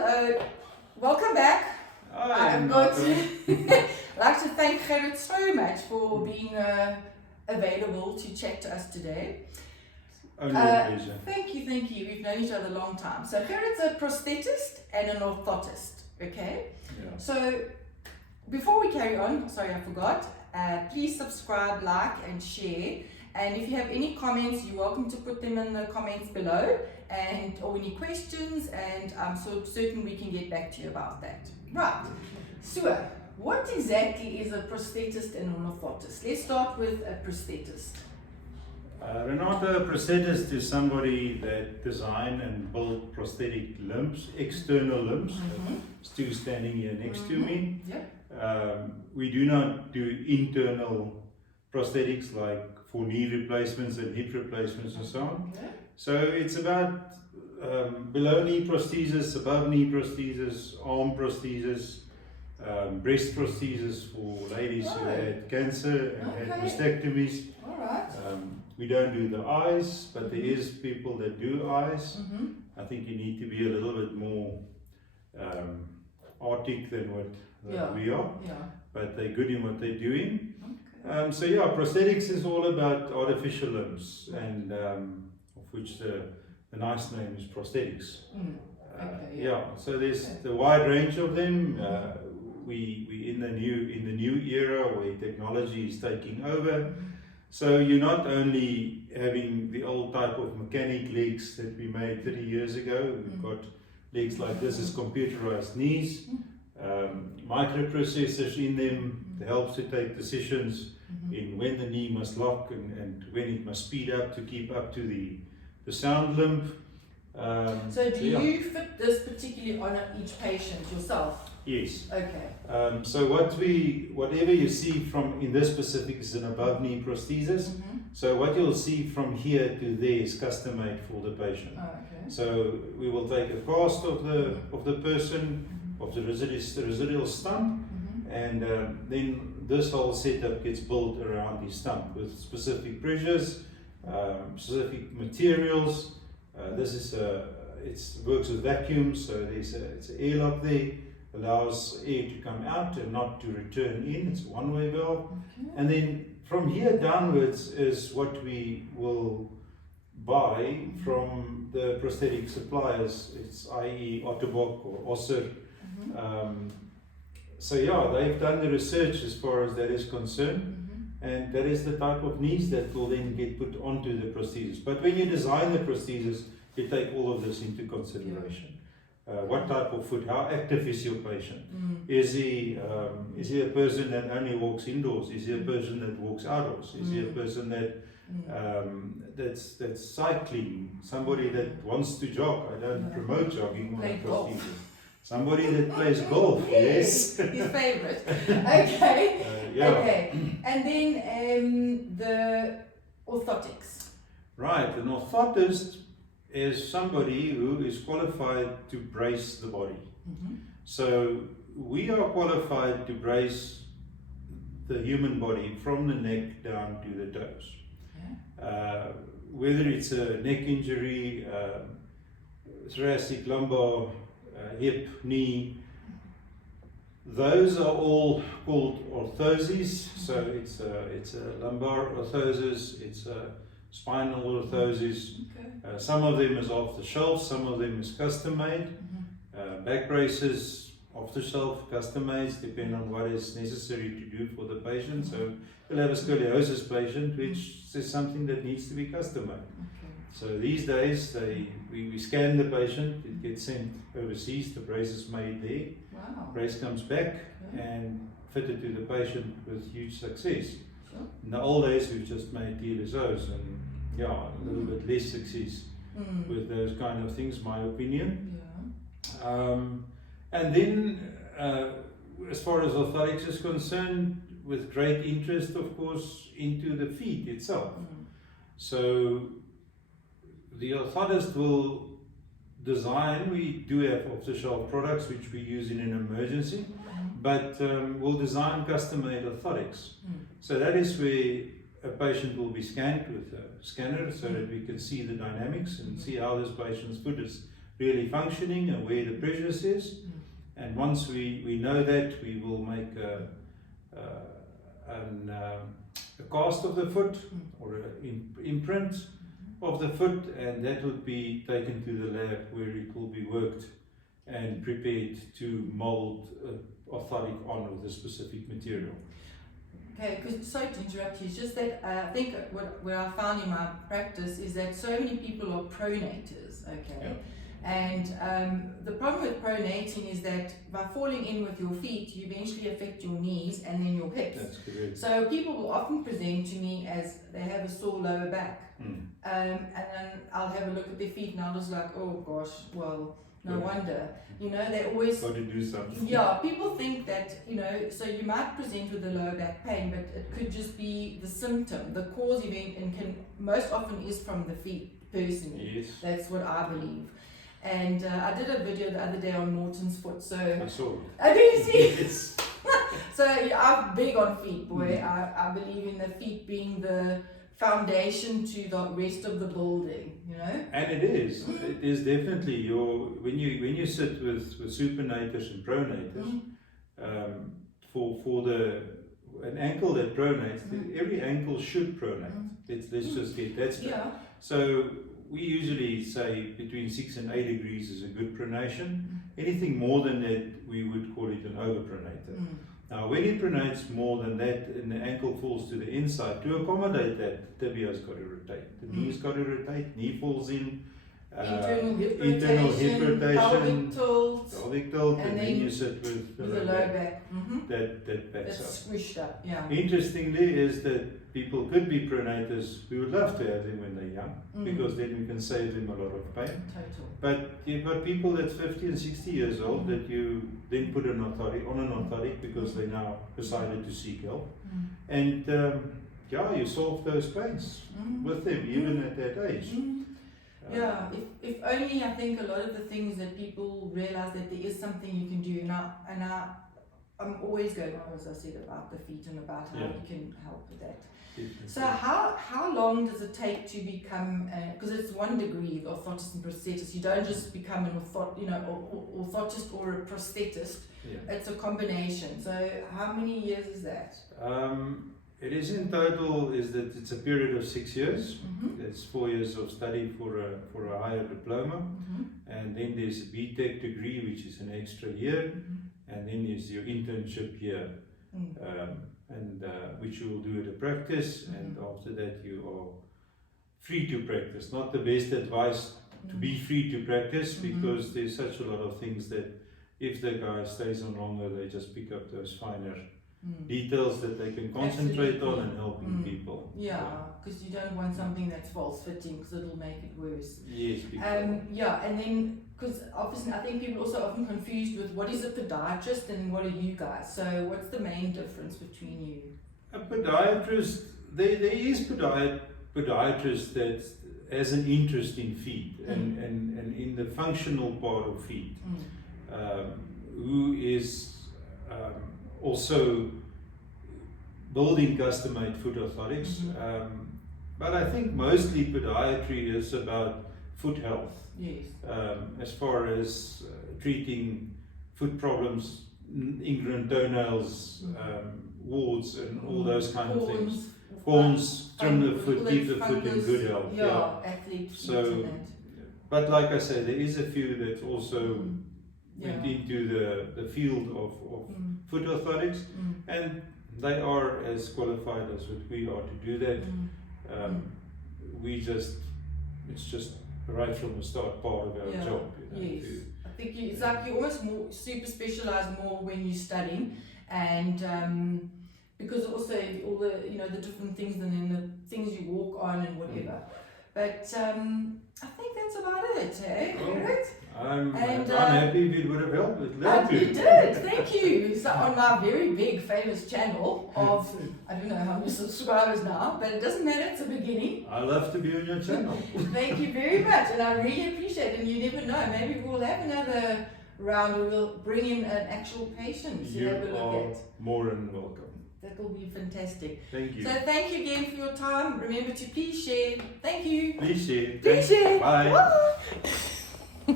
Hello, welcome back. I've got I'd like to thank Gerrit so much for being available to chat to us today. Only a pleasure. Thank you. We've known each other a long time. So Gerrit's a prosthetist and an orthotist, okay? Yeah. So before we carry on, sorry I forgot, please subscribe, like and share. And if you have any comments, you're welcome to put them in the comments below, or any questions, and I'm so certain we can get back to you about that. Right, Sue, what exactly is a prosthetist and an orthotist? Let's start with a prosthetist. Renata, a prosthetist is somebody that design and build prosthetic limbs, external limbs. Stu standing here next to me. Yep. We do not do internal prosthetics like for knee replacements and hip replacements and so on. Okay. So it's about below knee prosthesis, above knee prosthesis, arm prosthesis, breast prosthesis for ladies who had cancer and had mastectomies. All right. We don't do the eyes, but there is people that do eyes. I think you need to be a little bit more artic than what we are, but they're good in what they're doing. So yeah, prosthetics is all about artificial limbs, and of which the nice name is prosthetics. So there's the wide range of them. We in the new era where technology is taking over. So you're not only having the old type of mechanic legs that we made 30 years ago. We've got legs like this as computerized knees, microprocessors in them that helps to take decisions in when the knee must lock and when it must speed up to keep up to the sound limb. So do you fit this particularly on each patient yourself? Yes. Okay. So whatever you see from in this specific is an above knee prosthesis. So what you'll see from here to there is custom made for the patient. Oh, okay. So we will take a cast of the person, of the residual stump, and then this whole setup gets built around the stump with specific pressures, specific materials. This is it works with vacuum, so it's an airlock there, allows air to come out and not to return in. It's a one-way valve. And then from here downwards is what we will buy from the prosthetic suppliers. It's i.e. Ottobock or Osser. So yeah, they've done the research as far as that is concerned, and that is the type of knees that will then get put onto the prosthesis. But when you design the prosthesis, you take all of this into consideration. What type of foot? How active is your patient? Is he a person that only walks indoors? Is he a person that walks outdoors? Is he a person that that's cycling? Somebody that wants to jog? I don't promote jogging on a prosthesis. Somebody that plays golf, yes. His favorite. Okay. Okay. And then the orthotics. Right. An orthotist is somebody who is qualified to brace the body. So we are qualified to brace the human body from the neck down to the toes. Whether it's a neck injury, thoracic, lumbar, hip, knee, those are all called orthoses. So it's a lumbar orthosis, it's a spinal orthosis. Some of them is off the shelf, some of them is custom made. Back braces off the shelf, custom made, depend on what is necessary to do for the patient. So you'll have a scoliosis patient which is something that needs to be custom made. So these days we scan the patient, it gets sent overseas, the brace is made there. Brace comes back and fitted to the patient with huge success. In the old days we've just made DLSOs and a little bit less success with those kind of things, my opinion. And then as far as orthotics is concerned, with great interest of course into the feet itself. So the orthotist will design, we do have off-the-shelf products which we use in an emergency, but we'll design custom-made orthotics. So that is where a patient will be scanned with a scanner so that we can see the dynamics and see how this patient's foot is really functioning and where the pressure is. And once we know that, we will make a cast of the foot or an imprint of the foot, and that would be taken to the lab where it will be worked and prepared to mold orthotic on with a specific material. Okay, because sorry to interrupt you, it's just that I think what I found in my practice is that so many people are pronators, okay? Yeah. And the problem with pronating is that by falling in with your feet, you eventually affect your knees and then your hips. That's correct. So people will often present to me as they have a sore lower back. And then I'll have a look at their feet and I'll just like, oh gosh, well, no wonder. You know, they always... Got to do something. Yeah, people think that, you know, so you might present with a lower back pain, but it could just be the symptom. The cause event and can most often is from the feet, personally. Yes. That's what I believe. And I did a video the other day on Morton's foot, so... I saw it. Oh, did you see? Yes. So yeah, I'm big on feet, boy. I believe in the feet being the foundation to the rest of the building, you know? And it is. It is definitely your... When you sit with supinators and pronators, for an ankle that pronates, every ankle should pronate. Let's just get that straight. Yeah. So we usually say between 6 and 8 degrees is a good pronation. Anything more than that, we would call it an overpronator. Now, when it pronates more than that and the ankle falls to the inside, to accommodate that, the tibia's got to rotate. The knee's got to rotate, knee falls in, Internal hip rotation, pelvic tilt, and then you sit with the low back. That backs That's up. squished up, yeah. Interestingly is that people could be pronators. We would love to have them when they're young, because then we can save them a lot of pain. Total. But you've got people that's 50 and 60 years old that you then put an orthotic because they now decided to seek help. And yeah, you solve those pains with them even at that age. Yeah, if only I think a lot of the things that people realize that there is something you can do now, and I'm always going on, as I said, about the feet and about how you can help with that. So how long does it take to become, because it's 1 degree, the orthotist and prosthetist, you don't just become an orthotist or a prosthetist, it's a combination. So how many years is that? It is in total is that it's a period of 6 years. It's 4 years of study for a higher diploma, and then there's a BTech degree, which is an extra year, and then there's your internship year, and which you will do at a practice, and after that you are free to practice. Not the best advice to be free to practice, because there's such a lot of things that if the guy stays on longer, they just pick up those finer details that they can concentrate on and helping people. Yeah, because you don't want something that's false fitting, because it'll make it worse. Yes. Yeah, and then because obviously I think people also often confused with what is a podiatrist and what are you guys. So what's the main difference between you? A podiatrist, there is podiatrist that has an interest in feet and in the functional part of feet, who is also building custom-made foot orthotics, but I think mostly podiatry is about foot health. Yes. As far as treating foot problems, ingrown toenails, warts, and all those kind of things. Corns, trim the foot, keep the foot in good health. Yeah, athlete feet. So, but like I say, there is a few that also went into the field of foot orthotics, and they are as qualified as what we are to do that. It's just right from the start part of our job. Yes, I think it's like you almost more super specialize more when you're studying, and because also all the the different things and then the things you walk on and whatever. But I think that's about it, eh? I'm happy if it would have helped. You did, thank you. So on my very big famous channel of, I don't know how many subscribers now, but it doesn't matter, it's a beginning. I love to be on your channel. Thank you very much, and I really appreciate it. And you never know, maybe we'll have another round where we'll bring in an actual patient to have a look at. More than welcome. That will be fantastic. Thank you. So thank you again for your time. Remember to please share. Thank you. Please share. Please share. Bye. Bye.